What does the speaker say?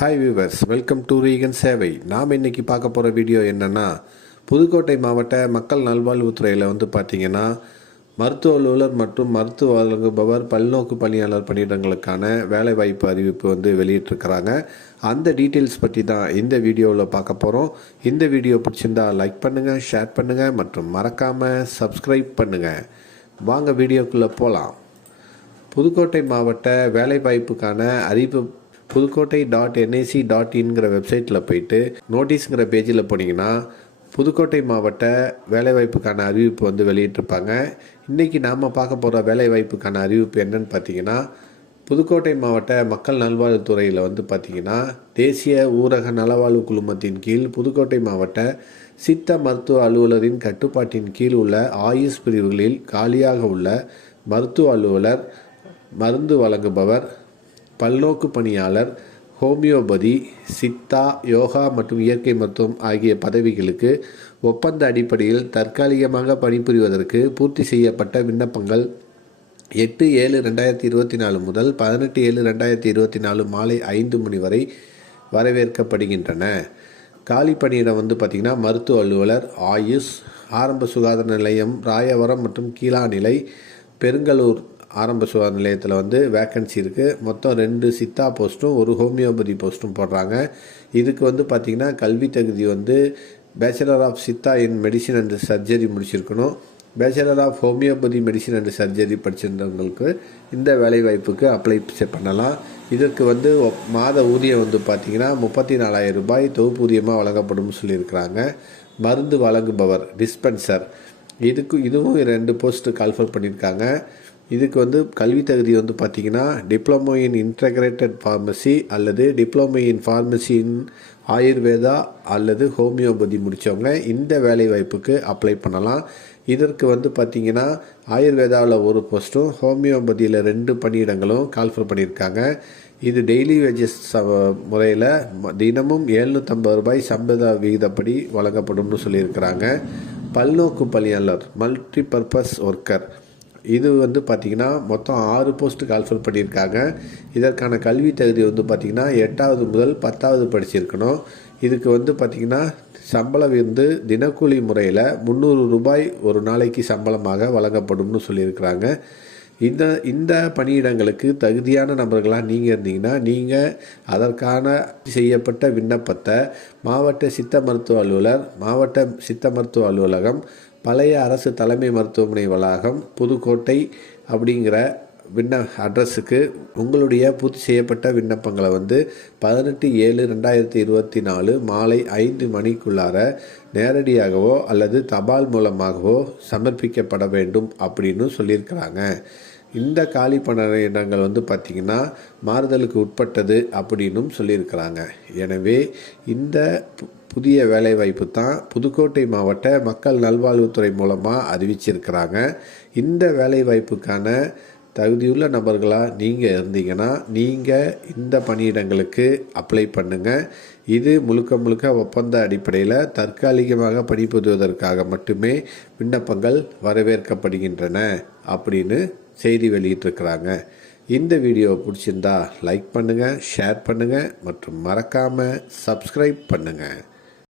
Hi viewers, welcome to Regan சேவை. நாம் இன்றைக்கி பார்க்க போகிற வீடியோ என்னென்னா, புதுக்கோட்டை மாவட்ட மக்கள் நல்வாழ்வுத்துறையில் பார்த்திங்கன்னா மருத்துவ அலுவலர் மற்றும் மருத்துவ வழங்குபவர் பல்நோக்கு பணியாளர் பணியிடங்களுக்கான வேலைவாய்ப்பு அறிவிப்பு வெளியிட்டிருக்கிறாங்க. அந்த டீட்டெயில்ஸ் பற்றி தான் இந்த வீடியோவில் பார்க்க போகிறோம். இந்த வீடியோ பிடிச்சிருந்தா லைக் பண்ணுங்கள், ஷேர் பண்ணுங்கள் மற்றும் மறக்காமல் சப்ஸ்கிரைப் பண்ணுங்கள். வாங்க வீடியோக்குள்ளே போகலாம். புதுக்கோட்டை மாவட்ட வேலைவாய்ப்புக்கான அறிவிப்பு புதுக்கோட்டை.nic.inங்கிற வெப்சைட்டில் போயிட்டு நோட்டீஸுங்கிற பேஜில் போனீங்கன்னா புதுக்கோட்டை மாவட்ட வேலைவாய்ப்புக்கான அறிவிப்பு வெளியிட்டிருப்பாங்க. இன்றைக்கி நாம் பார்க்க போகிற வேலைவாய்ப்புக்கான அறிவிப்பு என்னன்னு பார்த்தீங்கன்னா, புதுக்கோட்டை மாவட்ட மக்கள் நல்வாழ்வுத்துறையில் பார்த்திங்கன்னா தேசிய ஊரக நலவாழ்வு குழுமத்தின் கீழ் புதுக்கோட்டை மாவட்ட சித்த மருத்துவ அலுவலரின் கட்டுப்பாட்டின் கீழ் உள்ள ஆயுஷ் பிரிவுகளில் காலியாக உள்ள மருத்துவ அலுவலர், மருந்து வழங்குபவர், பல்நோக்கு பணியாளர், ஹோமியோபதி, சித்தா, யோகா மற்றும் இயற்கை மருத்துவம் ஆகிய பதவிகளுக்கு ஒப்பந்த அடிப்படையில் தற்காலிகமாக பணிபுரிவதற்கு பூர்த்தி செய்யப்பட்ட விண்ணப்பங்கள் 8/7/2024 முதல் 18/7/2024 மாலை 5 மணி வரை வரவேற்கப்படுகின்றன. காலி பணியிடம் பார்த்திங்கன்னா மருத்துவ அலுவலர், ஆயுஷ், ஆரம்ப சுகாதார நிலையம், ராயவரம் மற்றும் கீழாநிலை, பெருங்கலூர் ஆரம்ப சுகாதார நிலையத்தில் வேக்கன்சி இருக்குது. மொத்தம் 2 சித்தா போஸ்ட்டும் 1 ஹோமியோபதி போஸ்ட்டும் போடுறாங்க. இதுக்கு பார்த்திங்கன்னா கல்வி தகுதி bachelor of Siddha in medicine and surgery முடிச்சிருக்கணும். Bachelor of homeopathy medicine and surgery படிச்சிருந்தவங்களுக்கு இந்த வேலைவாய்ப்புக்கு அப்ளை பண்ணலாம். இதற்கு மாத ஊதியம் பார்த்திங்கன்னா 34,000 ரூபாய் தொகுப்பூதியமாக வழங்கப்படும் சொல்லியிருக்கிறாங்க. மருந்து வழங்குபவர், டிஸ்பென்சர், இதுவும் 2 போஸ்ட்டு கால்ஃபர் பண்ணியிருக்காங்க. இதுக்கு கல்வி தகுதி பார்த்திங்கன்னா டிப்ளமோ இன் இன்டகிரேட்டட் ஃபார்மசி அல்லது டிப்ளமோ இன் ஃபார்மசி இன் ஆயுர்வேதா அல்லது ஹோமியோபதி முடித்தவங்க இந்த வேலைவாய்ப்புக்கு அப்ளை பண்ணலாம். இதற்கு பார்த்திங்கன்னா ஆயுர்வேதாவில் 1 போஸ்ட்டும் ஹோமியோபதியில் 2 பணியிடங்களும் கால்ஃபர் பண்ணியிருக்காங்க. இது டெய்லி வேஜஸ் முறையில் தினமும் 750 ரூபாய் சம்பள விகிதப்படி வழங்கப்படும்னு சொல்லியிருக்கிறாங்க. பல்நோக்கு பணியாளர், மல்டி பர்பஸ் ஒர்க்கர், இது பார்த்திங்கன்னா மொத்தம் 6 போஸ்ட்டு கால்ஃபர் பண்ணியிருக்காங்க. இதற்கான கல்வி தகுதி பார்த்திங்கன்னா 8வது முதல் 10வது படிச்சிருக்கணும். இதுக்கு பார்த்திங்கன்னா சம்பளம் தினக்கூலி முறையில் 300 ரூபாய் ஒரு நாளைக்கு சம்பளமாக வழங்கப்படும்னு சொல்லியிருக்கிறாங்க. இந்த பணியிடங்களுக்கு தகுதியான நபர்களாக நீங்கள் இருந்தீங்கன்னா நீங்கள் அதற்கான செய்யப்பட்ட விண்ணப்பத்தை மாவட்ட சித்த மருத்துவ அலுவலர், மாவட்ட சித்த மருத்துவ அலுவலகம், பழைய அரசு தலைமை மருத்துவமனை வளாகம், புதுக்கோட்டை அப்படிங்கிற அட்ரஸுக்கு உங்களுடைய பூர்த்தி செய்யப்பட்ட விண்ணப்பங்களை 18/7/2024 மாலை 5 மணிக்குள்ளார நேரடியாகவோ அல்லது தபால் மூலமாகவோ சமர்ப்பிக்கப்பட வேண்டும் அப்படின்னு சொல்லியிருக்கிறாங்க. இந்த காலி பணியிடங்கள் பார்த்திங்கன்னா மாறுதலுக்கு உட்பட்டது அப்படின்னும் சொல்லியிருக்கிறாங்க. எனவே இந்த புதிய வேலைவாய்ப்பு தான் புதுக்கோட்டை மாவட்ட மக்கள் நல்வாழ்வுத்துறை மூலமாக அறிவிச்சிருக்கிறாங்க. இந்த வேலைவாய்ப்புக்கான தகுதியுள்ள நபர்களாக நீங்கள் இருந்தீங்கன்னா நீங்கள் இந்த பணியிடங்களுக்கு அப்ளை பண்ணுங்கள். இது முழுக்க ஒப்பந்த அடிப்படையில் தற்காலிகமாக பணிபுரிவதற்காக மட்டுமே விண்ணப்பங்கள் வரவேற்கப்படுகின்றன அப்படின்னு செய்தி வெளியிட்டிருக்கிறாங்க. இந்த வீடியோ பிடிச்சிருந்தா லைக் பண்ணுங்கள், ஷேர் பண்ணுங்கள் மற்றும் மறக்காமல் சப்ஸ்கிரைப் பண்ணுங்கள்.